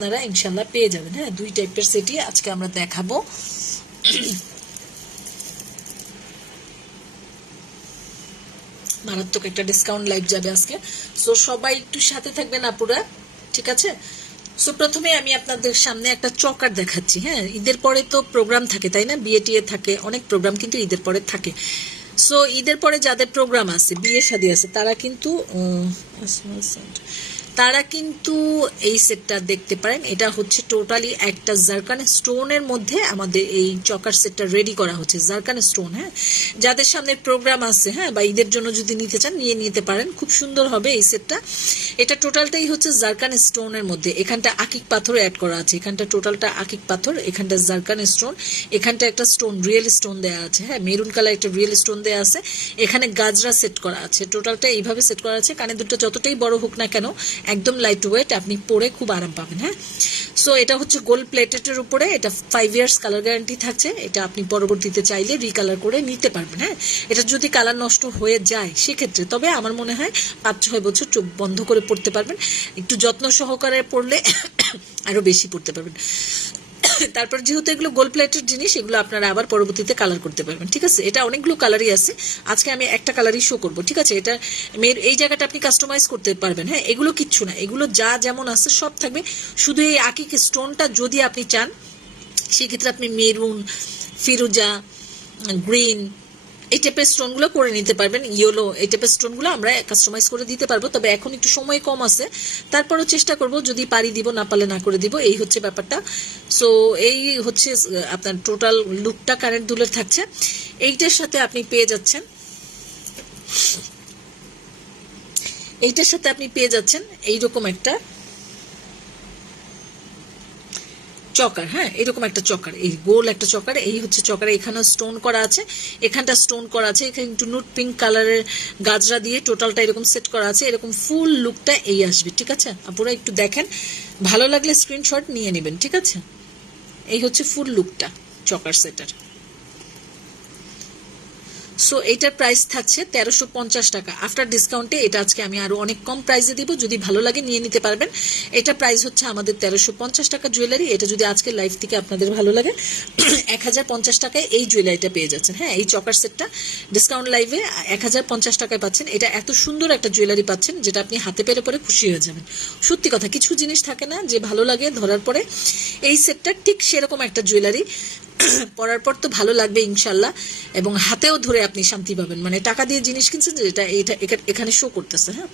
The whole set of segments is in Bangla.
আপনারা ইনশাল্লাহ পেয়ে যাবেন। হ্যাঁ দুই টাইপের সেটই আজকে আমরা দেখাবো। মারাত্মক একটা ডিসকাউন্ট লাইভ যাবে আজকে। সো সবাই একটু সাথে থাকবেন আপুরা, ঠিক আছে? সো প্রথমে আমি আপনাদের সামনে একটা চকার দেখাচ্ছি। হ্যাঁ ঈদের পরে তো প্রোগ্রাম থাকে, তাই না? বিয়ে টিয়ে থাকে, অনেক প্রোগ্রাম কিন্তু ঈদের পরে থাকে। সো ঈদের পরে যাদের প্রোগ্রাম আছে, বিয়ে শাদী আছে, তারা কিন্তু তারা কিন্তু এই সেটটা দেখতে পারেন। এটা হচ্ছে টোটালি একটা জারকান স্টোনের মধ্যে আমাদের এই চকার সেটটা রেডি করা হচ্ছে। জারকান স্টোন হ্যাঁ? যাদের সামনে প্রোগ্রাম আছে হ্যাঁ বা ঈদের জন্য যদি নিতে চান, নিয়ে নিতে পারেন। খুব সুন্দর হবে এই সেটটা। এটা টোটালটাই হচ্ছে জারকান স্টোনের মধ্যে। এখানটা আকিক পাথর অ্যাড করা আছে। এখানটা টোটালটা আকিক পাথর, এখানটা জারকান স্টোন, এখানটা একটা স্টোন রিয়েল স্টোন দেওয়া আছে হ্যাঁ? মেরুন কালার একটা রিয়েল স্টোন দেওয়া আছে। এখানে গাজরা সেট করা আছে। টোটালটা এইভাবে সেট করা আছে। কানে দুটো যতটাই বড় হোক না কেন একদম লাইট ওয়েট আপনি পরে খুব আরাম পাবেন হ্যাঁ? সো এটা হচ্ছে গোল্ড প্লেটেটের উপরে, এটা ফাইভ ইয়ার্স কালার গ্যারান্টি থাকছে, এটা আপনি পরবর্তীতে চাইলে রিকালার করে নিতে পারবেন হ্যাঁ? এটা যদি কালার নষ্ট হয়ে যায়, সেক্ষেত্রে তবে আমার মনে হয় পাঁচ ছয় বছর চোখ বন্ধ করে পড়তে পারবেন, একটু যত্ন সহকারে পড়লে আরও বেশি পড়তে পারবেন। তারপর যেহেতু এগুলো গোল প্লেটের জিনিস, এগুলো আপনারা আবার পরবর্তীতে কালার করতে পারবেন, ঠিক আছে? এটা অনেকগুলো কালারই আছে। আজকে আমি একটা কালারই শো করব, ঠিক আছে? এটা মেয়ের এই জায়গাটা আপনি কাস্টমাইজ করতে পারবেন হ্যাঁ? এগুলো কিচ্ছু না। এগুলো যা যেমন আছে সব থাকবে। শুধু এই আকিক স্টোনটা যদি আপনি চান, সেক্ষেত্রে আপনি মেরুন ফিরুজা গ্রিন এই টাইপের স্টোনগুলো করে নিতে পারবেন। ইয়েলো এই টাইপের স্টোনগুলো আমরা কাস্টমাইজ করে দিতে পারব। তবে এখন একটু সময় কম আছে। তারপরও চেষ্টা করব, যদি পারি দিব, না পারলে না করে দিব। এই হচ্ছে ব্যাপারটা। সো এই হচ্ছে আপনার টোটাল লুকটা কারেন্ট দুলের থাকছে। এইটার সাথে আপনি পেয়ে যাচ্ছেন। এইটার সাথে আপনি পেয়ে যাচ্ছেন। এইরকম একটা চকার হ্যাঁ? এরকম একটা চকার, এই গোল একটা চকার, এই হচ্ছে চকার এখানে স্টোন করা আছে, এখানটা স্টোন করা আছে, এখানে একটু নুট পিঙ্ক কালারের গাজরা দিয়ে টোটালটা এরকম সেট করা আছে, এরকম ফুল লুকটা এই আসবে, ঠিক আছে? আপনারা একটু দেখেন, ভালো লাগলে স্ক্রিনশট নিয়ে নেবেন, ঠিক আছে? এই হচ্ছে ফুল লুকটা চকার সেটার সো এটার প্রাইস থাকছে তেরোশো পঞ্চাশ টাকা। আফটার ডিসকাউন্টে এটা আজকে আমি আরও অনেক কম প্রাইসে দিব। যদি ভালো লাগে, নিয়ে নিতে পারবেন। এটা প্রাইস হচ্ছে আমাদের তেরোশো পঞ্চাশ টাকা জুয়েলারি এটা যদি আজকে লাইফ থেকে আপনাদের ভালো লাগে, এক হাজার পঞ্চাশ টাকায় এই জুয়েলারিটা পেয়ে যাচ্ছেন। হ্যাঁ এই চকার সেটটা ডিসকাউন্ট লাইভে এক হাজার পঞ্চাশ টাকায় পাচ্ছেন। এটা এত সুন্দর একটা জুয়েলারি পাচ্ছেন, যেটা আপনি হাতে পেরে পরে খুশি হয়ে যাবেন। সত্যি কথা, কিছু জিনিস থাকে না যে ভালো লাগে ধরার পরে। এই সেটটা ঠিক সেরকম একটা জুয়েলারি পরার পর তো ভালো লাগবে ইনশাল্লাহ, এবং হাতেও ধরে আপনি শান্তি পাবেন। মানে টাকা দিয়ে জিনিস কিনছেন যেটা এটা এখা- এখানে শো করতেছে হ্যাঁ?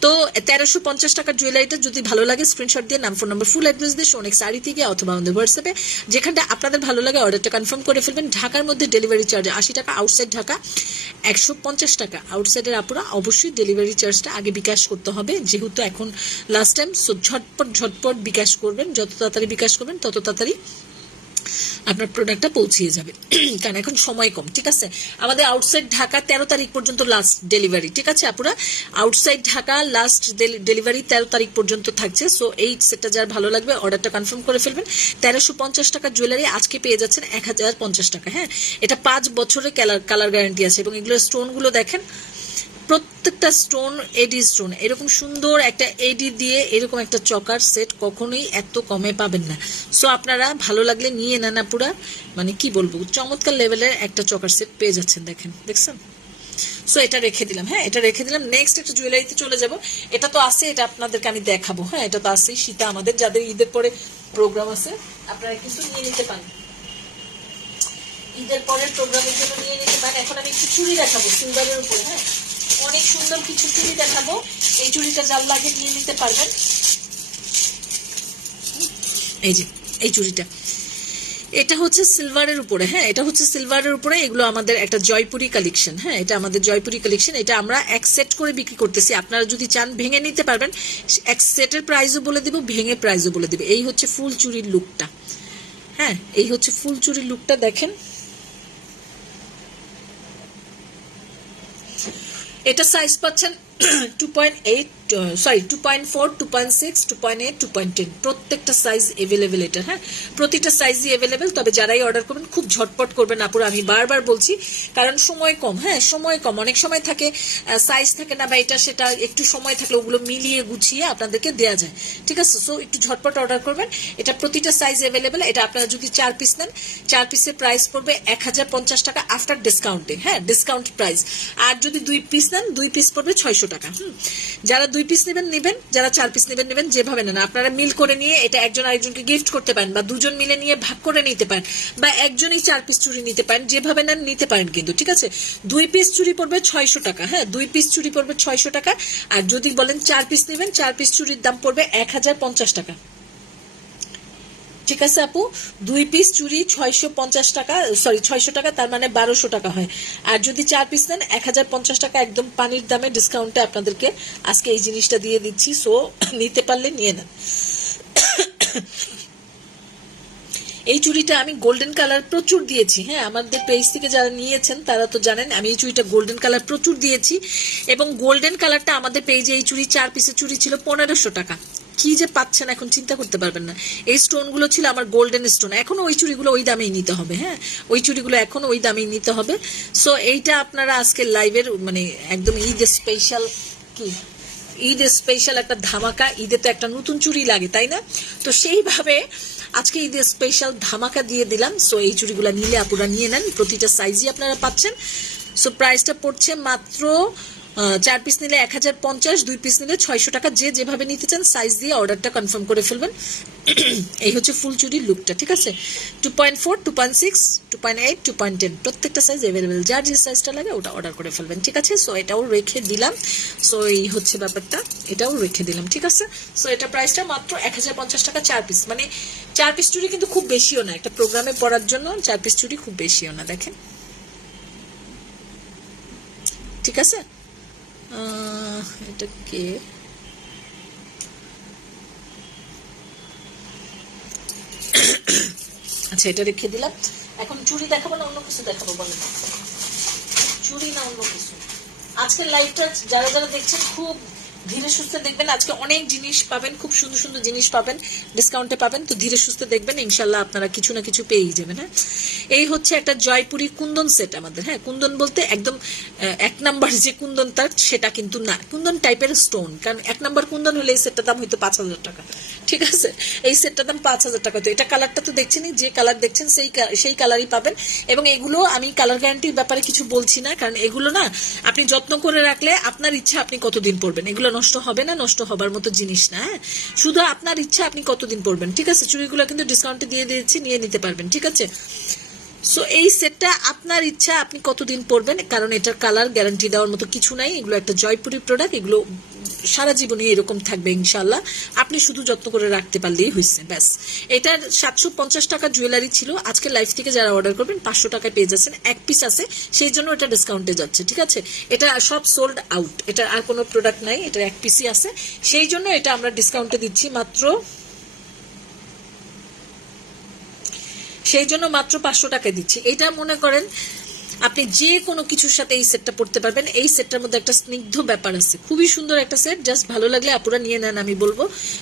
তো তেরোশো পঞ্চাশ টাকার জুয়েলারিটা যদি ভালো লাগে স্ক্রিনশট দিয়ে, নাম ফোন নাম্বার ফুল অ্যাড্রেস দিয়ে সোনেক শাড়ি থেকে অথবা আমাদের হোয়াটসঅ্যাপে যেখানটা আপনাদের ভালো লাগে অর্ডারটা কনফার্ম করে ফেলবেন। ঢাকার মধ্যে ডেলিভারি চার্জ আশি টাকা আউটসাইড ঢাকা একশো পঞ্চাশ টাকা। আউটসাইডের আপনারা অবশ্যই ডেলিভারি চার্জটা আগে বিকাশ করতে হবে। যেহেতু এখন লাস্ট টাইম সো ঝটপট ঝটপট বিকাশ করবেন। যত তাড়াতাড়ি বিকাশ করবেন, তত তাড়াতাড়ি আপনার প্রোডাক্টটা পৌঁছিয়ে যাবে। কারণ এখন সময় কম, ঠিক আছে? আমাদের আউটসাইড ঢাকা তেরো তারিখ পর্যন্ত লাস্ট ডেলিভারি ঠিক আছে আপুরা? আউটসাইড ঢাকা লাস্ট ডেলিভারি তেরো তারিখ পর্যন্ত থাকছে। সো এই সেটটা যার ভালো লাগবে অর্ডারটা কনফার্ম করে ফেলবেন। তেরোশো পঞ্চাশ টাকার জুয়েলারি আজকে পেয়ে যাচ্ছেন এক হাজার পঞ্চাশ টাকা হ্যাঁ? এটা পাঁচ বছরের কালার কালার গ্যারান্টি আছে এবং এগুলোর স্টোনগুলো দেখেন প্রত্যেকটা স্টোন এডি স্টোন এরকম সুন্দর একটা এডি দিয়ে এরকম একটা চকার সেট কখনোই এত কমে পাবেন না। সো আপনারা ভালো লাগলে নিয়ে নেন পুরা মানে কি বলব, চমৎকার লেভেলের একটা চকার সেট পেয়ে যাচ্ছেন, দেখেন, দেখছেন? সো এটা রেখে দিলাম হ্যাঁ এটা রেখে দিলাম। নেক্সট একটা জুয়েলারিতে চলে যাব। এটা তো আছে, এটা আপনাদেরকে আমি দেখাবো হ্যাঁ এটা তো আছে সীতা আমাদের যাদের ঈদের পরে প্রোগ্রাম আছে, আপনারা কিন্তু নিয়ে নিতে পারেন। ঈদের পরের প্রোগ্রামের জন্য নিয়ে নিতে পারেন। এখন আমি একটু চুড়ি দেখাবো সিলভারের উপরে হ্যাঁ। অনেক সুন্দর কিছু চুড়ি দেখাবো। এই চুড়িটা যার লাগে নিয়ে নিতে পারবেন। এই যে, এই চুড়িটা। এটা হচ্ছে সিলভারের উপরে হ্যাঁ এটা হচ্ছে সিলভারের উপরে। এগুলো আমাদের একটা জয়পুরি কালেকশন হ্যাঁ এটা আমাদের জয়পুরি কালেকশন। এটা আমরা এক সেট করে বিক্রি করতেছি। আপনারা যদি চান ভেঙে নিতে পারবেন, এক সেটের প্রাইসও বলে দিব, ভেঙে প্রাইসও বলে দিব। এই হচ্ছে ফুল চুরির লুকটা হ্যাঁ এই হচ্ছে ফুল চুরির লুকটা দেখেন। এটা সাইজ পাচ্ছেন two point eight sorry two point four two point six two point eight two point ten প্রত্যেকটা সাইজ এভেলেবেল এটা হ্যাঁ? প্রতিটা সাইজই এভেলেবেল তবে যারাই অর্ডার করবেন, খুব ঝটপট করবেন আপুর। আমি বারবার বলছি, কারণ সময় কম হ্যাঁ? সময় কম। অনেক সময় থাকে সাইজ থাকে না বা এটা, সেটা একটু সময় থাকলে ওগুলো মিলিয়ে গুছিয়ে আপনাদেরকে দেওয়া যায়। ঠিক আছে? সো একটু ঝটপট অর্ডার করবেন। এটা প্রতিটা সাইজ এভেলেবেল এটা আপনারা যদি চার পিস নেন, চার পিসের প্রাইস পড়বে এক হাজার পঞ্চাশ টাকা আফটার ডিসকাউন্টে হ্যাঁ? ডিসকাউন্ট প্রাইস আর যদি দুই পিস নেন, দুই পিস পড়বে ছয়শো টাকা, হুম? যারা দুই পিস নেবেন নেবেন, যারা চার পিস নেবেন নেবেন, যেভাবে নেন। আপনারা মিল করে নিয়ে এটা একজন আরেকজনকে গিফট করতে পারেন বা দুজন মিলে নিয়ে ভাগ করে নিতে পারেন বা একজনই চার পিস চুড়ি নিতে পারেন, যেভাবে নেন নিতে পারেন কিন্তু, ঠিক আছে? দুই পিস চুড়ি পড়বে ছয়শো টাকা হ্যাঁ? দুই পিস চুড়ি পড়বে ছয়শো টাকা। আর যদি বলেন চার পিস নেবেন, চার পিস চুড়ির দাম পড়বে এক হাজার পঞ্চাশ টাকা। ঠিক আছে আপু? দুই পিস চুড়ি ছয়শো পঞ্চাশ টাকা সরি ছয়শো টাকা, তার মানে বারোশো টাকা হয়। আর যদি চার পিস নেন, এক হাজার পঞ্চাশ টাকা একদম পানির দামে ডিসকাউন্টে আপনাদেরকে আজকে এই জিনিসটা দিয়ে দিচ্ছি। সো নিতে পারলে নিয়ে নেন। এই চুড়িটা আমি গোল্ডেন কালার প্রচুর দিয়েছি। হ্যাঁ আমাদের পেজ থেকে যারা নিয়েছেন, তারা তো জানেন, আমি এই চুড়িটা গোল্ডেন কালার প্রচুর দিয়েছি। এবং গোল্ডেন কালারটা আমাদের পেজে এই চুড়ি, চার পিসের চুড়ি ছিল পনেরোশো টাকা। কি যে পাচ্ছেন এখন চিন্তা করতে পারবেন না। এই স্টোনগুলো ছিল আমার গোল্ডেন স্টোন। এখনও ওই চুড়িগুলো ওই দামেই নিতে হবে হ্যাঁ? ওই চুড়িগুলো এখন ওই দামেই নিতে হবে। সো এইটা আপনারা আজকে লাইভের মানে একদম ঈদ স্পেশাল কি? ঈদ স্পেশাল একটা ধামাকা, ঈদে তো একটা নতুন চুড়ি লাগে, তাই না? তো সেইভাবে আজকে ঈদের স্পেশাল ধামাকা দিয়ে দিলাম। সো এই চুড়িগুলো নিলে আপুরা নিয়ে নেন। প্রতিটা সাইজই আপনারা পাচ্ছেন। সো প্রাইসটা পড়ছে মাত্র চার পিস নিলে এক হাজার পঞ্চাশ, দুই পিস নিলে ছয়শো টাকা। যে যেভাবে নিতে চান সাইজ দিয়ে অর্ডারটা কনফার্ম করে ফেলবেন। এই হচ্ছে ফুল চুরির লুকটা ঠিক আছে? Two point four two point six two point eight two point ten প্রত্যেকটা সাইজ অ্যাভেলেবেল যার যে সাইজটা লাগে, ওটা অর্ডার করে ফেলবেন, ঠিক আছে? সো এটাও রেখে দিলাম। সো এই হচ্ছে ব্যাপারটা। এটাও রেখে দিলাম, ঠিক আছে? সো এটা প্রাইসটা মাত্র এক হাজার পঞ্চাশ টাকা চার পিস মানে চার পিস চুড়ি কিন্তু খুব বেশিও না। একটা প্রোগ্রামে পড়ার জন্য চার পিস চুড়ি খুব বেশিও না, দেখেন। ঠিক আছে? এটা কে? আচ্ছা এটা রেখে দিলাম। এখন চুড়ি দেখাবো না অন্য কিছু দেখাবো বলেন চুড়ি না অন্য কিছু? আজকের লাইভটা যারা যারা দেখছেন, খুব ধীরে সুস্থে দেখবেন, আজকে অনেক জিনিস পাবেন, খুব সুন্দর সুন্দর জিনিস পাবেন ডিসকাউন্টে পাবেন, তো ধীরে সুস্থে দেখবেন, ইনশাল্লাহ আপনারা কিছু না কিছু পেয়েই যাবেন হ্যাঁ? এই হচ্ছে একটা জয়পুরি কুন্দন সেট আমাদের হ্যাঁ? কুন্দন বলতে একদম এক নাম্বার যে কুন্দন তার, সেটা কিন্তু না। কুন্দন টাইপের স্টোন কারণ এক নাম্বার কুন্দন হলে এই সেটটার দাম হয়তো পাঁচ হাজার টাকা, ঠিক আছে? এই সেটটার দাম পাঁচ হাজার টাকা, তো এটা কালারটা তো দেখছেনই, যে কালার দেখছেন সেই সেই কালারই পাবেন। এবং এগুলো আমি কালার গ্যারান্টির ব্যাপারে কিছু বলছি না, কারণ এগুলো না, আপনি যত্ন করে রাখলে আপনার ইচ্ছা আপনি কতদিন পরবেন এগুলো নষ্ট হবে না, নষ্ট হবার মতো জিনিস না হ্যাঁ? শুধু আপনার ইচ্ছা আপনি কতদিন পরবেন, ঠিক আছে? চুড়িগুলো কিন্তু ডিসকাউন্টে দিয়ে দিয়েছি, নিয়ে নিতে পারবেন, ঠিক আছে? সো এই সেটটা আপনার ইচ্ছা আপনি কতদিন পরবেন, কারণ এটার কালার গ্যারান্টি দেওয়ার মতো কিছু নাই, এগুলো একটা জয়পুরি প্রোডাক্ট এগুলো সারা জীবনে এরকম থাকবে ইনশাল্লাহ আপনি শুধু যত্ন করে রাখতে পারলেই হয়েছে, ব্যাস। এটার সাতশো পঞ্চাশ টাকা জুয়েলারি ছিল। আজকে লাইফ থেকে যারা অর্ডার করবেন, পাঁচশো টাকায় পেয়ে যাচ্ছেন। এক পিস আছে, সেই জন্য এটা ডিসকাউন্টে যাচ্ছে, ঠিক আছে? এটা সব সোল্ড আউট এটা আর কোনো প্রোডাক্ট নাই এটা এক পিসই আছে। সেই জন্য এটা আমরা ডিসকাউন্টে দিচ্ছি মাত্র, সেই জন্য মাত্র পাঁচশো টাকা দিচ্ছি। এটা মনে করেন আপনি যে কোনো কিছুর সাথে এই সেটটা পড়তে পারবেন। এই সেটটার মধ্যে একটা স্নিগ্ধ ব্যাপার আছে। খুবই সুন্দর একটা সেট জাস্ট ভালো লাগলে আপুরা নিয়ে নেন, আমি বলব।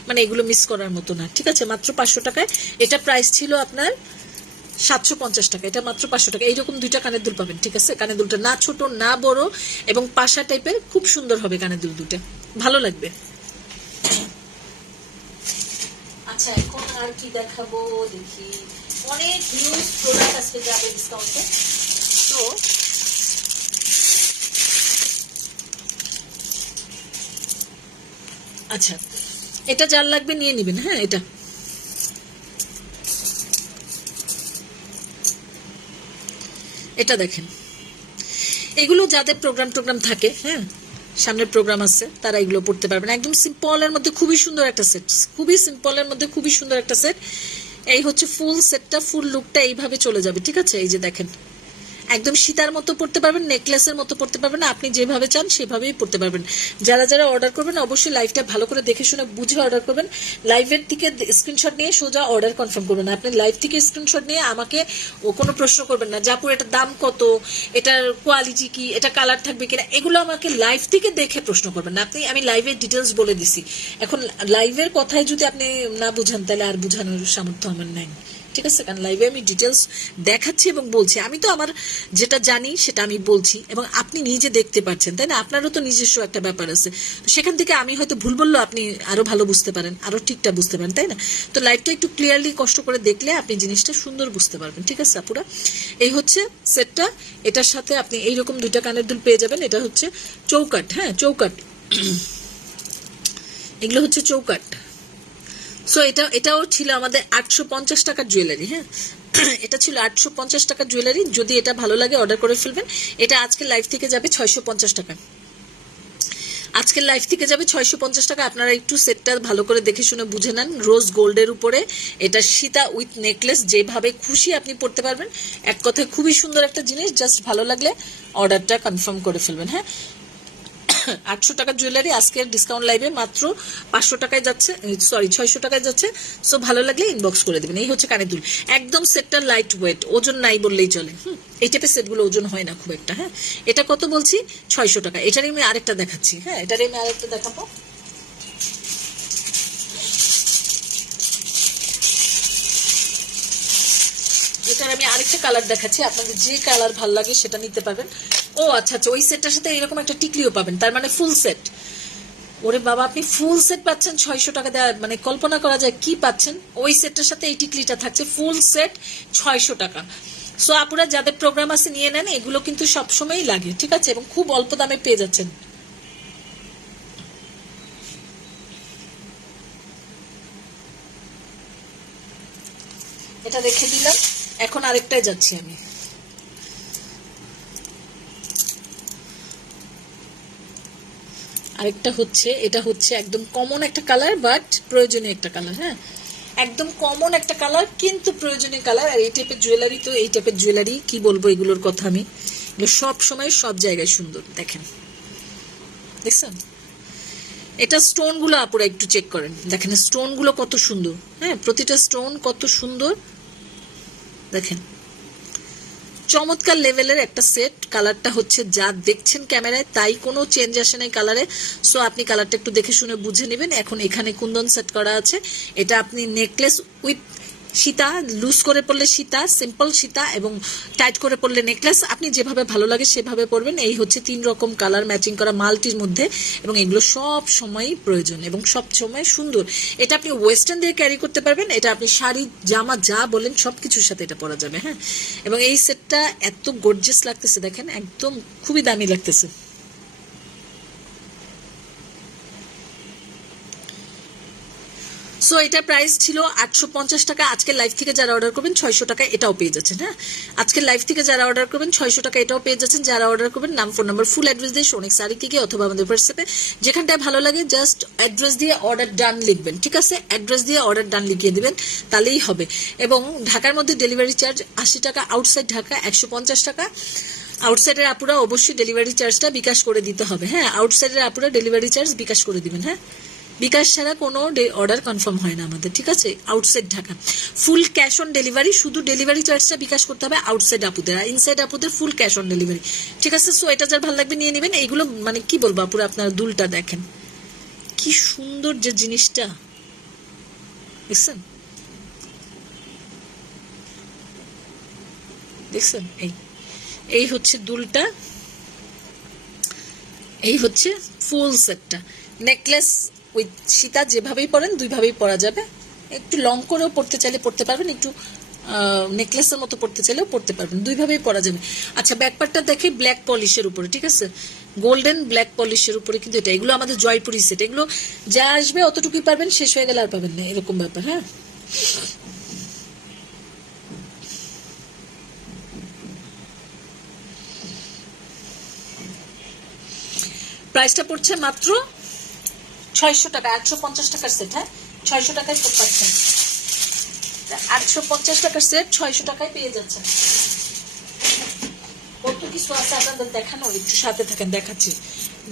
মানে এগুলো মিস করার মতো না, ঠিক আছে? মাত্র পাঁচশো টাকায়। এটা প্রাইস ছিল আপনার সাতশো পঞ্চাশ টাকা। এটা মাত্র পাঁচশো টাকা। এইরকম দুইটা কানের দুল পাবেন, ঠিক আছে? কানের দুলটা না ছোট, না বড় এবং পাশা টাইপের খুব সুন্দর হবে কানের দুল দুটা ভালো লাগবে। আচ্ছা এখন আর কি দেখাবো? দেখি। অনেক নিউজ প্রোডাক্ট আজকে যাবে ডিসকাউন্টে তো আচ্ছা এটা যার লাগবে নিয়ে নেবেন হ্যাঁ এটা। এটা দেখেন। এগুলো যাদের প্রোগ্রাম টোগ্রাম থাকে হ্যাঁ সামনে প্রোগ্রাম আছে, তারা এগুলো পড়তে পারবেন। একদম সিম্পলের মধ্যে খুবই সুন্দর একটা সেট খুবই সিম্পলের মধ্যে খুবই সুন্দর একটা সেট এই হচ্ছে ফুল সেটটা ফুল লুকটা এইভাবে চলে যাবে, ঠিক আছে? এই যে দেখেন। একদম সীতার মতো পড়তে পারবেন নেকলেসের মতো পড়তে পারবেন, আপনি যেভাবে চান সেভাবেই পড়তে পারবেন। যারা যারা অর্ডার করবেন, অবশ্যই লাইভটা ভালো করে দেখে শুনে বুঝে অর্ডার করবেন। লাইভের থেকে স্ক্রিনশট নিয়ে সোজা অর্ডার কনফার্ম করবেন। আপনি লাইভ থেকে স্ক্রিনশট নিয়ে আমাকে ও কোনো প্রশ্ন করবেন না জাপুর এটার দাম কত? এটার কোয়ালিটি কি? এটা কালার থাকবে কিনা? এগুলো আমাকে লাইভ থেকে দেখে প্রশ্ন করবেন আপনি, আমি লাইভের ডিটেলস বলে দিছি। এখন লাইভের কথায় যদি আপনি না বুঝান, তাহলে আর বুঝানোর সামর্থ্য আমার নাই। ঠিক আছে, কারণ লাইভে আমি ডিটেলস দেখাচ্ছি এবং বলছি। আমি তো আমার যেটা জানি, সেটা আমি বলছি এবং আপনি নিজে দেখতে পাচ্ছেন, তাই না? আপনারও তো নিজস্ব একটা ব্যাপার আছে। তো সেখান থেকে আমি হয়তো ভুল বললেও আপনি আরও ভালো বুঝতে পারেন আরও ঠিকটা বুঝতে পারেন, তাই না? তো লাইভটা একটু ক্লিয়ারলি কষ্ট করে দেখলে আপনি জিনিসটা সুন্দর বুঝতে পারবেন, ঠিক আছে, আপুরা? এই হচ্ছে সেটটা এটার সাথে আপনি এইরকম দুইটা কানের দুল পেয়ে যাবেন। এটা হচ্ছে চৌকাট হ্যাঁ চৌকাট এগুলো হচ্ছে চৌকাট সো এটা, এটাও ছিল আমাদের আটশো পঞ্চাশ টাকার জুয়েলারি হ্যাঁ? এটা ছিল আটশো পঞ্চাশ টাকার জুয়েলারি যদি এটা ভালো লাগে অর্ডার করে ফেলবেন। এটা আজকে লাইভ থেকে যাবে ছয়শো পঞ্চাশ টাকা। আজকের লাইভ থেকে যাবে ছয়শো পঞ্চাশ টাকা। আপনারা একটু সেটটা ভালো করে দেখে শুনে বুঝে নেন। রোজ গোল্ডের উপরে। এটা সীতা উইথ নেকলেস যেভাবে খুশি আপনি পড়তে পারবেন। এক কথায় খুবই সুন্দর একটা জিনিস। জাস্ট ভালো লাগলে অর্ডারটা কনফার্ম করে ফেলবেন হ্যাঁ? আটশো টাকার জুয়েলারি আজকের ডিসকাউন্ট লাইভে মাত্র পাঁচশো টাকায় যাচ্ছে সরি ছয়শো টাকায় যাচ্ছে। সো ভালো লাগলে ইনবক্স করে দেবেন। এই হচ্ছে কানের দুল। একদম সেটটা লাইট ওয়েট ওজন নাই বললেই চলে। হুম, এই টাইপের সেটগুলো ওজন হয় না খুব একটা হ্যাঁ? এটা কত বলছি? ছয়শো টাকা। এটারই আমি আরেকটা দেখাচ্ছি। হ্যাঁ এটারই আমি আরেকটা দেখাবো। এটার আমি আরেকটা কালার দেখাচ্ছি। আপনাদের যে কালার ভালো লাগে সেটা নিতে পারবেন। ও আচ্ছা আচ্ছা ওই সেটটার সাথে এরকম একটা টিকলিও পাবেন। তার মানে ফুল সেট ওরে বাবা, আপনি ফুল সেট পাচ্ছেন ছয়শো টাকা দেওয়া মানে কল্পনা করা যায় কি পাচ্ছেন? ওই সেটটার সাথে এই টিকলিটা থাকছে ফুল সেট ছয়শো টাকা। সো আপনারা যাদের প্রোগ্রাম আছে, নিয়ে নেন, এগুলো কিন্তু সবসময়ই লাগে, ঠিক আছে? এবং খুব অল্প দামে পেয়ে যাচ্ছেন। এটা রেখে দিলাম। এখন আরেকটাই যাচ্ছি আমি। আরেকটা হচ্ছে, এটা হচ্ছে একদম কমন একটা কালার বাট প্রয়োজনীয় একটা কালার হ্যাঁ? একদম কমন একটা কালার কিন্তু প্রয়োজনীয় কালার আর এই টাইপের জুয়েলারি তো, এই টাইপের জুয়েলারি কি বলব এগুলোর কথা আমি? সব সময় সব জায়গায় সুন্দর, দেখেন। দেখছেন? এটা স্টোনগুলো আপুরা একটু চেক করেন। দেখেন স্টোনগুলো কত সুন্দর হ্যাঁ? প্রতিটা স্টোন কত সুন্দর। দেখেন। চমৎকার লেভেলের একটা সেট কালারটা হচ্ছে যা দেখছেন ক্যামেরায়, তাই কোনো চেঞ্জ আসে নাই কালারে সো আপনি কালারটা একটু দেখে শুনে বুঝে নেবেন। এখন এখানে কুন্দন সেট করা আছে। এটা আপনি নেকলেস উইথ সীতা লুজ করে পড়লে সীতা সিম্পল সীতা এবং টাইট করে পড়লে নেকলেস আপনি যেভাবে ভালো লাগে সেভাবে পরবেন। এই হচ্ছে তিন রকম কালার ম্যাচিং করা মালটির মধ্যে এবং এগুলো সব সময়ই প্রয়োজন এবং সব সময় সুন্দর। এটা আপনি ওয়েস্টার্ন দিয়ে ক্যারি করতে পারবেন। এটা আপনি শাড়ি, জামা, যা বলেন সব কিছুর সাথে এটা পরা যাবে হ্যাঁ? এবং এই সেটটা এত গর্জিয়াস লাগতেছে, দেখেন? একদম খুবই দামি লাগতেছে। সো এটা প্রাইস ছিল আটশো পঞ্চাশ টাকা। আজকের লাইভ থেকে যারা অর্ডার করবেন, ছয়শো টাকা এটাও পেয়ে যাচ্ছেন হ্যাঁ? আজকের লাইভ থেকে যারা অর্ডার করবেন, ছয়শো টাকা এটাও পেয়ে যাচ্ছেন। যারা অর্ডার করবেন, নাম ফোন নাম্বার ফুল অ্যাড্রেস দিয়ে সনিক সারি থেকে অথবা আমাদের হোয়াটসঅ্যাপে যেখানটায় ভালো লাগে জাস্ট অ্যাড্রেস দিয়ে অর্ডার ডান লিখবেন, ঠিক আছে? অ্যাড্রেস দিয়ে অর্ডার ডান লিখিয়ে দেবেন, তাহলেই হবে। এবং ঢাকার মধ্যে ডেলিভারি চার্জ আশি টাকা আউটসাইড ঢাকা একশো পঞ্চাশ টাকা। আউটসাইডের আপুরা অবশ্যই ডেলিভারি চার্জটা বিকাশ করে দিতে হবে হ্যাঁ? আউটসাইডের আপুরা ডেলিভারি চার্জ বিকাশ করে দিবেন হ্যাঁ? বিকাশ ছাড়া কোনো অর্ডার কনফার্ম হয় না আমাদের, ঠিক আছে? Outside Dhaka. Full cash on delivery শুধু ডেলিভারি চার্জটা বিকাশ করতে হবে আউটসাইড আপুদের, আর ইনসাইড আপুদের ফুল ক্যাশ অন ডেলিভারি ঠিক আছে? সো এটা যার ভালো লাগবে নিয়ে নেবেন। এইগুলো মানে কি বলব আপুরা, আপনার দুলটা দেখেন। কি সুন্দর যে জিনিসটা। দেখছেন? দেখছেন? এই এই হচ্ছে দুলটা। এই হচ্ছে ফুল সেটটা নেকলেস উইথ সীতা যেভাবেই পরেন, দুইভাবেই পরা যাবে। একটু লং করেও পড়তে চাইলে পড়তে পারবেন, একটু নেকলেসের মতো পড়তে চাইলেও পড়তে পারবেন। দুইভাবেই পরা যাবে। আচ্ছা ব্যাকপারটা দেখে ব্ল্যাক পলিশের উপরে, ঠিক আছে? গোল্ডেন ব্ল্যাক পলিশের উপরে কিন্তু এটা, এগুলো আমাদের জয়পুরি সেট এগুলো যা আসবে, অতটুকুই পারবেন, শেষ হয়ে গেলে আর পাবেন না, এরকম ব্যাপার হ্যাঁ? প্রাইসটা পড়ছে মাত্র ছয়শো টাকা, আটশো পঞ্চাশ টাকার সেট হ্যাঁ? ছয়শো টাকায় সেট পাচ্ছেন। আটশো পঞ্চাশ টাকার সেট ছয়শো টাকায় পেয়ে যাচ্ছেন। কত কিছু আছে আপনাদের দেখানো? একটু সাথে থাকেন, দেখাচ্ছি।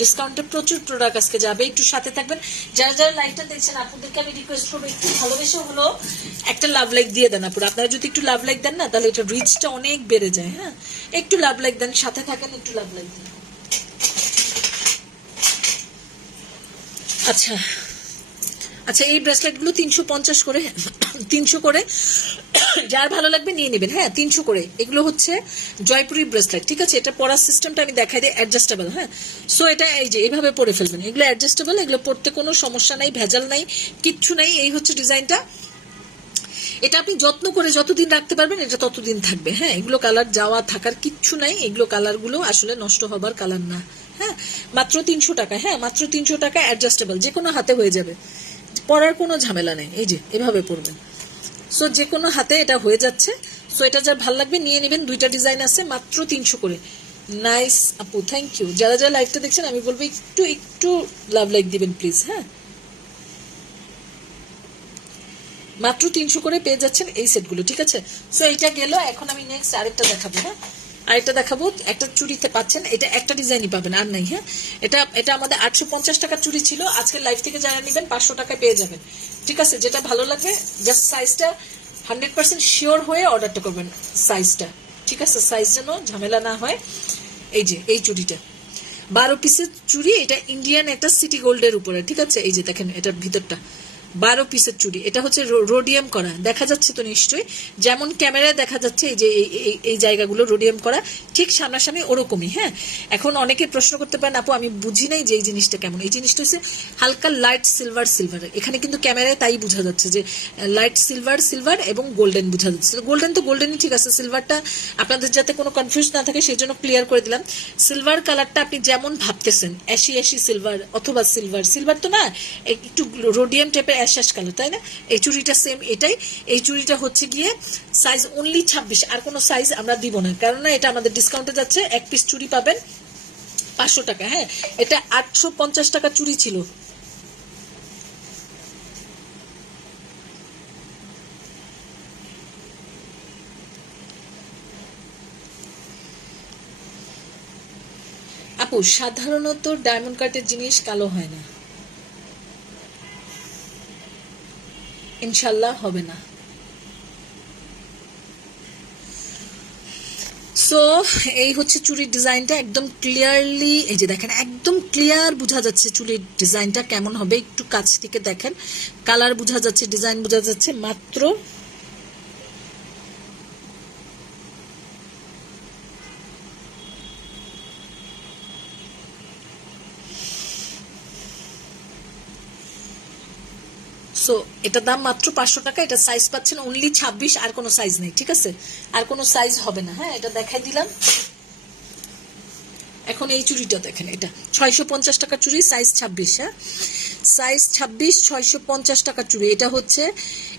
ডিসকাউন্টে প্রচুর প্রোডাক্ট আজকে যাবে, একটু সাথে থাকবেন। যারা যারা লাইকটা দেখছেন, আপনাদেরকে আমি রিকোয়েস্ট করব, একটু ভালোবেসে হলো একটা লাভ লাইক দিয়ে দেন আপুর। আপনারা যদি একটু লাভ লাইক দেন না, তাহলে এটা রিচটা অনেক বেড়ে যায় হ্যাঁ? একটু লাভ লাইক দেন, সাথে থাকেন, একটু লাভ লাইক দেন। আচ্ছা। আচ্ছা এই ব্রেসলেটগুলো তিনশো পঞ্চাশ করে, তিনশো করে, যার ভালো লাগবে নিয়ে নেবেন। হ্যাঁ তিনশো করে। এগুলো হচ্ছে জয়পুরি ব্রেসলেট ঠিক আছে? এটা পরার সিস্টেমটা আমি দেখাই দিই অ্যাডজাস্টেবল হ্যাঁ? সো এটা এই যে, এইভাবে পরে ফেলবেন। এগুলো অ্যাডজাস্টেবল এগুলো পরতে কোনো সমস্যা নাই, ভেজাল নাই, কিচ্ছু নাই। এই হচ্ছে ডিজাইনটা। এটা আপনি যত্ন করে যতদিন রাখতে পারবেন, এটা ততদিন থাকবে। হ্যাঁ এগুলো কালার যাওয়া থাকার কিচ্ছু নাই। এগুলো কালারগুলো আসলে নষ্ট হবার কালার না। হ্যাঁ মাত্র তিনশো টাকা হ্যাঁ মাত্র তিনশো টাকা অ্যাডজাস্টেবল যে কোনো হাতে হয়ে যাবে। পরার কোনো ঝামেলা নেই, এই যে, এভাবে পরবেন সো যে কোনো হাতে এটা হয়ে যাচ্ছে। সো এটা যার ভালো লাগবে, নিয়ে নেবেন, দুইটা ডিজাইন আছে, মাত্র তিনশো করে। নাইস আপু থ্যাংক ইউ যারা যারা লাইভটা দেখছেন, আমি বলব একটু একটু লাভ লাইক দিবেন প্লিজ হ্যাঁ। মাত্র তিনশো করে পেয়ে যাচ্ছেন এই সেটগুলো ঠিক আছে? সো এইটা গেল, এখন আমি নেক্সট আরেকটা দেখাবো হ্যাঁ? আরেকটা দেখাবো। একটা চুড়িতে পাচ্ছেন, এটা একটা ডিজাইনই পাবেন, আর নাই হ্যাঁ? এটা এটা আমাদের আটশো পঞ্চাশ টাকার চুড়ি ছিল। আজকে লাইভ থেকে যারা নেবেন, পাঁচশো টাকায় পেয়ে যাবেন। ঠিক আছে? যেটা ভালো লাগবে জাস্ট সাইজটা হান্ড্রেড পার্সেন্ট শিওর হয়ে অর্ডারটা করবেন সাইজটা ঠিক আছে? সাইজ যেন ঝামেলা না হয়। এই যে, এই চুড়িটা বারো পিসের চুড়ি এটা ইন্ডিয়ান একটা সিটি গোল্ডের উপরে। ঠিক আছে? এই যে দেখেন, এটার ভিতরটা। বারো পিসের চুড়ি। এটা হচ্ছে রোডিয়াম করা। দেখা যাচ্ছে তো নিশ্চয়ই, যেমন ক্যামেরায় দেখা যাচ্ছে এই যে, এই জায়গাগুলো রোডিয়াম করা, ঠিক সামনাসামনি ওরকমই হ্যাঁ? এখন অনেকে প্রশ্ন করতে পারেন, আপু, আমি বুঝি নাই যে এই জিনিসটা কেমন? এই জিনিসটা হচ্ছে হালকা লাইট সিলভার সিলভার এখানে কিন্তু ক্যামেরায় তাই বোঝা যাচ্ছে যে লাইট সিলভার সিলভার এবং গোল্ডেন বোঝা যাচ্ছে। গোল্ডেন তো গোল্ডেনই ঠিক আছে সিলভারটা আপনাদের যাতে কোনো কনফিউজ না থাকে, সেই জন্য ক্লিয়ার করে দিলাম। সিলভার কালারটা আপনি যেমন ভাবতেছেন অ্যাশি অ্যাশি সিলভার অথবা সিলভার সিলভার তো না, একটু রোডিয়াম টাইপের অ্যাশ অ্যাশ কালার তাই না? এই চুড়িটা সেম এটাই। এই চুড়িটা হচ্ছে গিয়ে সাইজ অনলি ছাব্বিশ। আর কোনো সাইজ আমরা দিব না। কেননা এটা আমাদের ডিসকাউন্টে যাচ্ছে। এক পিস চুড়ি পাবেন পাঁচশো টাকা হ্যাঁ? এটা আটশো পঞ্চাশ টাকা চুড়ি ছিল। আপু, সাধারণত ডায়মন্ড কাটের জিনিস কালো হয় না। ইনশাল্লাহ হবে না। সো এই হচ্ছে চুরির ডিজাইনটা একদম ক্লিয়ারলি এই যে দেখেন, একদম ক্লিয়ার বোঝা যাচ্ছে চুরির ডিজাইনটা কেমন হবে। একটু কাছ থেকে দেখেন কালার বোঝা যাচ্ছে ডিজাইন বোঝা যাচ্ছে, মাত্র সো এটার দাম মাত্র পাঁচশো টাকা, এটা সাইজ পাচ্ছেন অনলি ছাব্বিশ, আর কোনো সাইজ নেই, ঠিক আছে? আর কোনো সাইজ হবে না হ্যাঁ? এটা দেখাই দিলাম। এখন এই চুড়িটা দেখেন, এটা। ছয়শো পঞ্চাশ টাকার চুড়ি সাইজ ছাব্বিশ হ্যাঁ? সাইজ ছাব্বিশ, ছয়শো পঞ্চাশ টাকার চুড়ি। এটা হচ্ছে,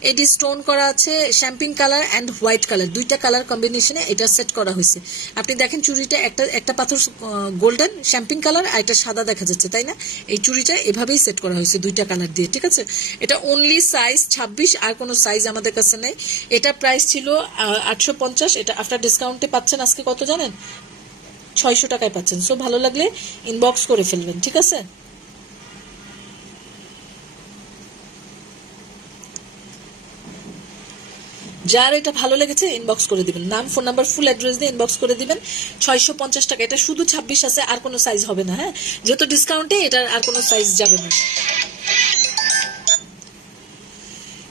এটি স্টোন করা আছে champagne colour and white colour. দুইটা কালার কম্বিনেশনে এটা সেট করা হয়েছে। আপনি দেখেন চুড়িটা একটা একটা পাথর গোল্ডেন শ্যাম্পিং কালার আর একটা সাদা দেখা যাচ্ছে, তাই না? এই চুড়িটা এভাবেই সেট করা হয়েছে দুইটা কালার দিয়ে, ঠিক আছে? এটা অনলি সাইজ ছাব্বিশ, আর কোনো সাইজ আমাদের কাছে নেই। এটা প্রাইস ছিল আটশো পঞ্চাশ। এটা আফটার ডিসকাউন্টে পাচ্ছেন আজকে কত জানেন? ছয়শো টাকায় পাচ্ছেন। সো ভালো লাগলে ইনবক্স করে ফেলবেন, ঠিক আছে? যার এটা ভালো লেগেছে ইনবক্স করে দিবেন। নাম ফোন নাম্বার ফুল অ্যাড্রেস দিয়ে ইনবক্স করে দিবেন। ছয়শো পঞ্চাশ টাকা, এটা শুধু ছাব্বিশ আছে, আর কোনো সাইজ হবে না হ্যাঁ? যেহেতু ডিসকাউন্টে এটার আর কোনো সাইজ যাবে না।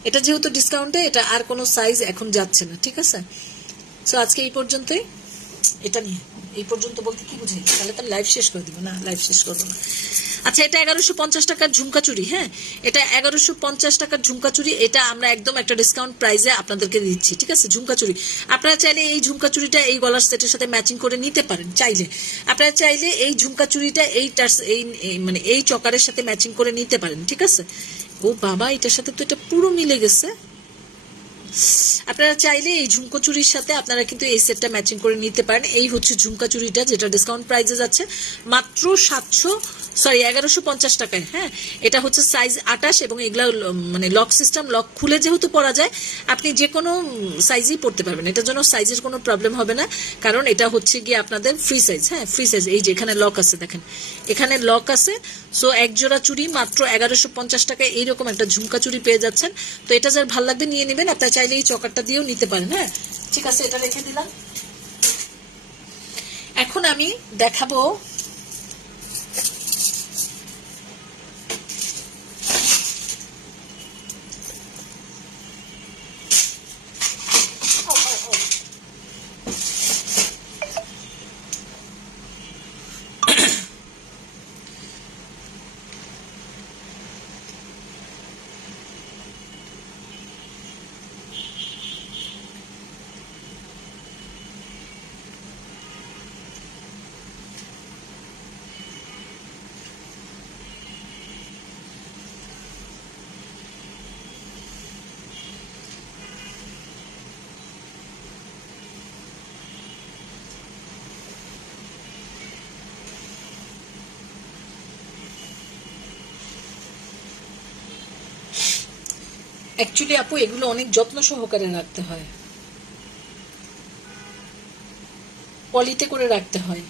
এটা যেহেতু ডিসকাউন্টে এটা আর কোনো সাইজ এখন যাচ্ছে না, ঠিক আছে? সো আজকে এই পর্যন্তই। এটা নিয়ে। এই পর্যন্ত বলতে কি বুঝাই? তাহলে তো লাইভ শেষ করে দিব। না লাইভ শেষ করব না। আচ্ছা এটা এগারোশো পঞ্চাশ টাকার ঝুমকা চুরি হ্যাঁ? এটা এগারোশো পঞ্চাশ টাকার ঝুমকা চুরি, এটা আমরা একদম একটা ডিসকাউন্ট প্রাইসে আপনাদেরকে দিচ্ছি, ঠিক আছে? ঝুমকা চুরি। আপনারা চাইলে এই ঝুমকা চুরিটা এই গলার সেটের সাথে ম্যাচিং করে নিতে পারেন, চাইলে। আপনারা চাইলে এই ঝুমকা চুরিটা এই টার্স- এই মানে এই চকারের সাথে ম্যাচিং করে নিতে পারেন, ঠিক আছে? ও বাবা, এটার সাথে তো এটা পুরো মিলে গেছে। আপনারা চাইলে এই ঝুমকা চুরির সাথে আপনারা কিন্তু এই সেটটা ম্যাচিং করে নিতে পারেন। এই হচ্ছে ঝুমকা চুরিটা, যেটা ডিসকাউন্ট প্রাইসে যাচ্ছে। মাত্র সাতশো সরি এগারোশো পঞ্চাশ টাকায় হ্যাঁ? এটা হচ্ছে সাইজ আটাশ এবং এগুলা মানে লক সিস্টেম লক খুলে যেহেতু পরা যায়, আপনি যে কোনো সাইজই পরতে পারবেন। এটার জন্য সাইজের কোনো প্রবলেম হবে না, কারণ এটা হচ্ছে গিয়ে আপনাদের ফ্রি সাইজ হ্যাঁ? ফ্রি সাইজ এই যে এখানে লক আছে, দেখেন। এখানে লক আছে সো এক জোড়া চুড়ি মাত্র এগারোশো পঞ্চাশ টাকায় এইরকম একটা ঝুমকা চুড়ি পেয়ে যাচ্ছেন। তো এটা যার ভালো লাগবে নিয়ে নেবেন, আপনারা চাইলে এই চকারটা দিয়েও নিতে পারেন হ্যাঁ? ঠিক আছে, এটা রেখে দিলাম। এখন আমি দেখাবো অ্যাকচুয়ালি আপু, এগুলো অনেক যত্ন সহকারে রাখতে হয়। পলিতে করে রাখতে হয়।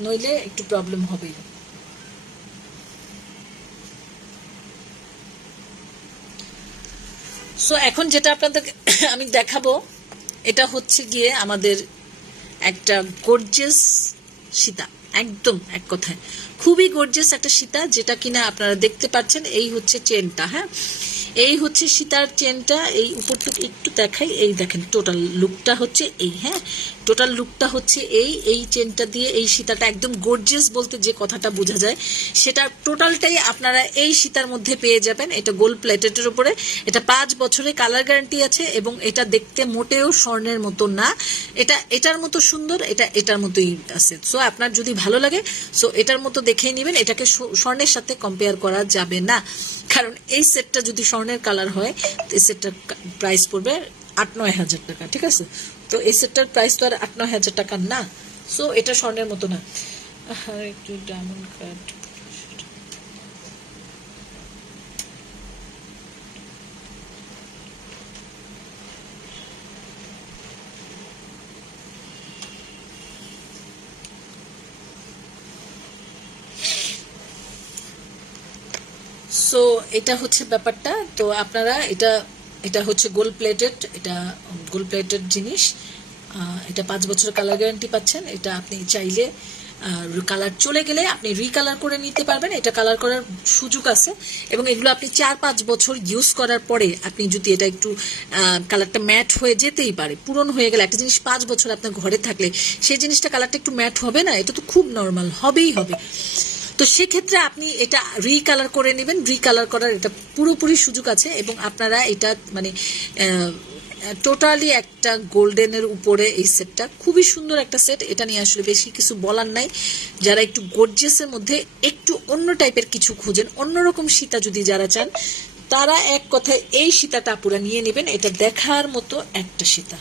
নইলে একটু প্রবলেম হবে সো এখন যেটা আপনাদের আমি দেখাবো, এটা হচ্ছে গিয়ে আমাদের একটা গর্জেস সীতা। একদম এক কথায়। খুবই গর্জেস একটা সীতা, যেটা কিনা আপনারা দেখতে পাচ্ছেন, এই হচ্ছে চেনটা হ্যাঁ? এই হচ্ছে সীতার চেনটা, এই উপরটুকু একটু দেখাই, এই দেখেন টোটাল লুকটা হচ্ছে এই হ্যাঁ? টোটাল লুকটা হচ্ছে এই এই চেনটা দিয়ে এই সীতাটা একদম গর্জিয়াস বলতে যে কথাটা বোঝা যায়, সেটা টোটালটাই আপনারা এই সীতার মধ্যে পেয়ে যাবেন, এটা গোল্ড প্লেটেটের উপরে। এটা পাঁচ বছরের কালার গ্যারান্টি আছে এবং এটা দেখতে মোটেও স্বর্ণের মতো না। এটা এটার মতো সুন্দর, এটা এটার মতোই আছে। সো আপনার যদি ভালো লাগে সো এটার মতো দেখেই নেবেন, এটাকে স্বর্ণের সাথে কম্পেয়ার করা যাবে না। কারণ এই সেটটা যদি স্বর্ণের কালার হয়, তো এই সেটটার প্রাইস পড়বে আট নয় হাজার টাকা, ঠিক আছে? তো এই সেটটার প্রাইস তো আর আট নয় হাজার টাকা না। সো এটা স্বর্ণের মতো না। আর একটু ডায়মন্ড কাট সো এটা হচ্ছে ব্যাপারটা। তো আপনারা এটা এটা হচ্ছে গোল্ড প্লেটেড এটা গোল্ড প্লেটেড জিনিস। এটা পাঁচ বছর কালার গ্যারান্টি পাচ্ছেন। এটা আপনি চাইলে কালার চলে গেলে আপনি রিকালার করে নিতে পারবেন। এটা কালার করার সুযোগ আছে। এবং এগুলো আপনি চার পাঁচ বছর ইউজ করার পরে আপনি যদি এটা একটু কালারটা ম্যাট হয়ে যেতেই পারে পূরণ হয়ে গেলে একটা জিনিস পাঁচ বছর আপনার ঘরে থাকলে, সেই জিনিসটা কালারটা একটু ম্যাট হবে না? এটা তো খুব নর্মাল হবেই হবে। তো সেক্ষেত্রে আপনি এটা রিকালার করে নেবেন। রিকালার করার এটা পুরোপুরি সুযোগ আছে এবং আপনারা এটা মানে টোটালি একটা গোল্ডেনের উপরে এই সেটটা খুবই সুন্দর একটা সেট এটা নিয়ে আসলে বেশি কিছু বলার নাই। যারা একটু গর্জিয়াসের মধ্যে একটু অন্য টাইপের কিছু খুঁজেন, অন্যরকম সীতা যদি যারা চান, তারা এক কথায় এই সীতাটা পুরা নিয়ে নেবেন। এটা দেখার মতো একটা সীতা।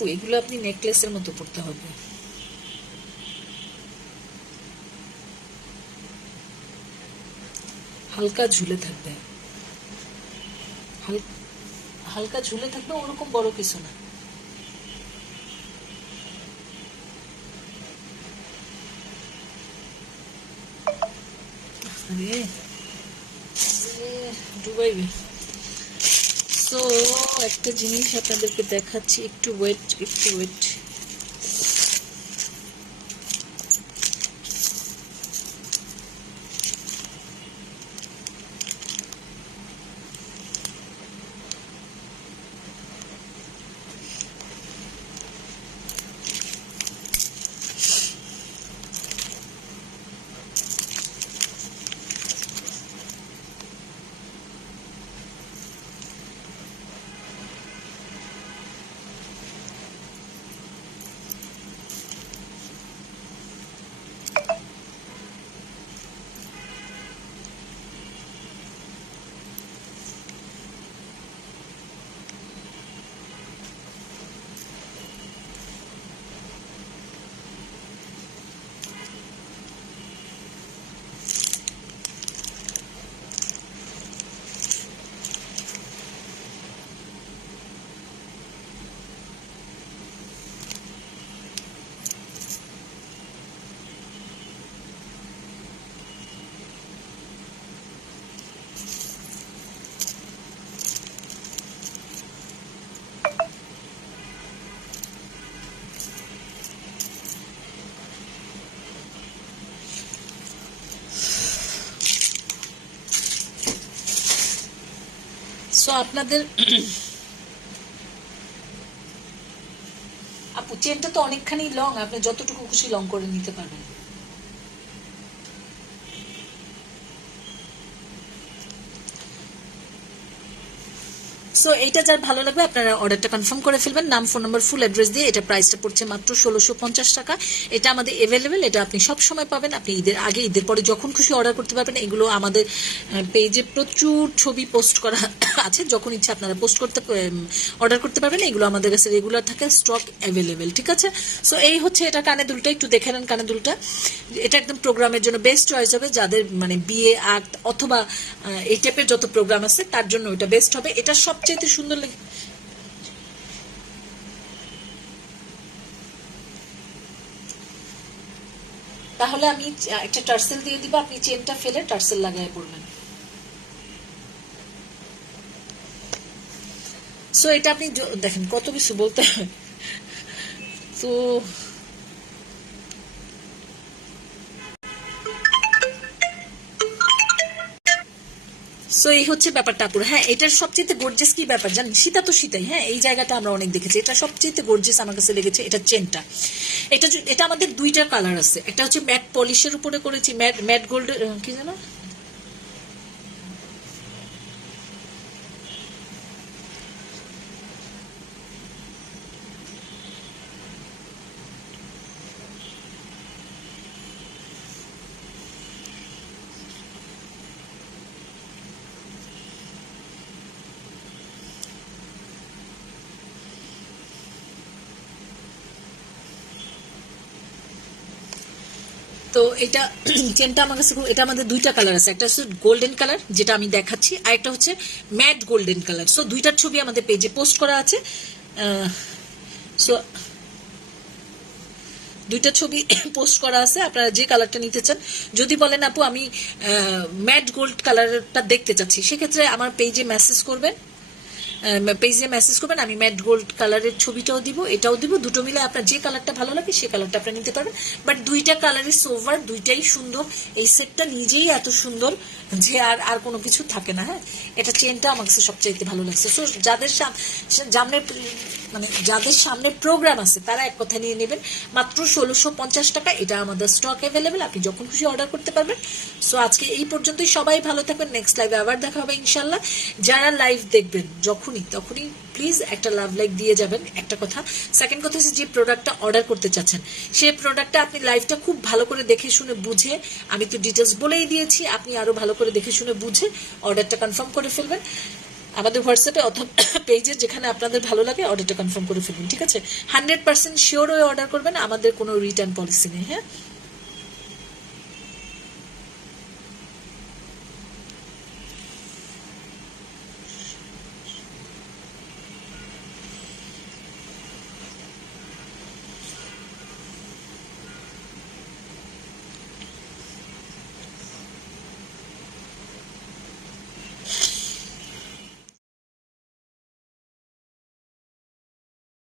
আপু এগুলো আপনি নেকলেসের মতো পড়তে হবে। হালকা ঝুলে থাকবে। হালকা ঝুলে থাকবে, ওরকম বড় কিছু না। ডুবাইবে সো একটা জিনিস আপনাদেরকে দেখাচ্ছি একটু ওয়েট একটু ওয়েট সো আপনাদের আপু চেনটা তো অনেকখানি লং আপনি যতটুকু খুশি লং করে নিতে পারবেন। সো এইটা যার ভালো লাগবে, আপনারা অর্ডারটা কনফার্ম করে ফেলবেন। নাম ফোন নাম্বার ফুল অ্যাড্রেস দিয়ে এটা প্রাইসটা পড়ছে মাত্র ষোলোশো পঞ্চাশ টাকা। এটা আমাদের অ্যাভেলেবেল এটা আপনি সব সময় পাবেন। আপনি ঈদের আগে, ঈদের পরে যখন খুশি অর্ডার করতে পারবেন। এগুলো আমাদের পেজে প্রচুর ছবি পোস্ট করা আছে। যখন ইচ্ছা আপনারা পোস্ট করতে অর্ডার করতে পারবেন। এগুলো আমাদের কাছে রেগুলার থাকে স্টক অ্যাভেলেবেল ঠিক আছে? সো এই হচ্ছে এটা কানে দুলটা। একটু দেখে নেন কানে দুলটা। এটা একদম প্রোগ্রামের জন্য বেস্ট চয়েস হবে। যাদের মানে বিয়ে আর্ট অথবা এই টাইপের যত প্রোগ্রাম আছে, তার জন্য ওইটা বেস্ট হবে। এটা সবচেয়ে সুন্দর লাগে। তাহলে আমি একটা টার্সেল দিয়ে দিব, আপনি চেনটা ফেলে টার্সেল লাগায় পড়বেন। সো এটা আপনি দেখেন কত কিছু বলতে হয়। তো সো এই হচ্ছে ব্যাপারটা আপুর। হ্যাঁ এটার সবচেয়ে গর্জেস কি ব্যাপার জানেন? সীতা তো সীতাই হ্যাঁ? এই জায়গাটা আমরা অনেক দেখেছি। এটা সবচেয়ে গর্জেস আমার কাছে লেগেছে, এটা চেনটা। এটা এটা আমাদের দুইটা কালার আছে। একটা হচ্ছে ম্যাট পলিশের উপরে করেছি ম্যাট ম্যাট গোল্ড কি জানো তো এটা চেনটা আমার কাছে এটা আমাদের দুইটা কালার আছে। একটা হচ্ছে গোল্ডেন কালার যেটা আমি দেখাচ্ছি, আর একটা হচ্ছে ম্যাট গোল্ডেন কালার সো দুইটার ছবি আমাদের পেজে পোস্ট করা আছে। সো দুইটা ছবি পোস্ট করা আছে। আপনারা যে কালারটা নিতে চান, যদি বলেন আপু, আমি ম্যাট গোল্ড কালারটা দেখতে চাচ্ছি, সেক্ষেত্রে আমার পেজে মেসেজ করবেন। পেজে মেসেজ করবেন, আমি ম্যাট গোল্ড কালারের ছবিটাও দিব, এটাও দিব। দুটো মিলে আপনার যে কালারটা ভালো লাগে, সে কালারটা আপনি নিতে পারবেন। বাট দুইটা কালারের সোভার দুইটাই সুন্দর। এই সেটটা নিজেই এত সুন্দর যে আর আর কোনো কিছু থাকে না হ্যাঁ? এটা চেনটা আমার কাছে সবচাইতে ভালো লাগছে। সো যাদের সাম- সামনে মানে যাদের সামনে প্রোগ্রাম আছে, তারা এক কথা নিয়ে নেবেন, মাত্র ষোলোশো পঞ্চাশ টাকা। এটা আমাদের স্টক অ্যাভেলেবেল আপনি যখন খুশি অর্ডার করতে পারবেন। সো আজকে এই পর্যন্তই। সবাই ভালো থাকবেন। নেক্সট লাইভে আবার দেখা হবে, ইনশাল্লাহ। যারা লাইভ দেখবেন যখনই তখনই প্লিজ একটা লাভ লাইক দিয়ে যাবেন, একটা কথা। সেকেন্ড কথা হচ্ছে যে প্রোডাক্টটা অর্ডার করতে চাচ্ছেন সেই প্রোডাক্টটা আপনি লাইভটা খুব ভালো করে দেখে শুনে বুঝে, আমি তো ডিটেলস বলেই দিয়েছি, আপনি আরও ভালো করে দেখে শুনে বুঝে অর্ডারটা কনফার্ম করে ফেলবেন। আমাদের হোয়াটসঅ্যাপে অথবা পেজে যেখানে আপনাদের ভালো লাগে অর্ডারটা কনফার্ম করে ফেলবেন, ঠিক আছে? হান্ড্রেড পার্সেন্ট শিওর হয়ে অর্ডার করবেন, আমাদের কোনো রিটার্ন পলিসি নেই হ্যাঁ?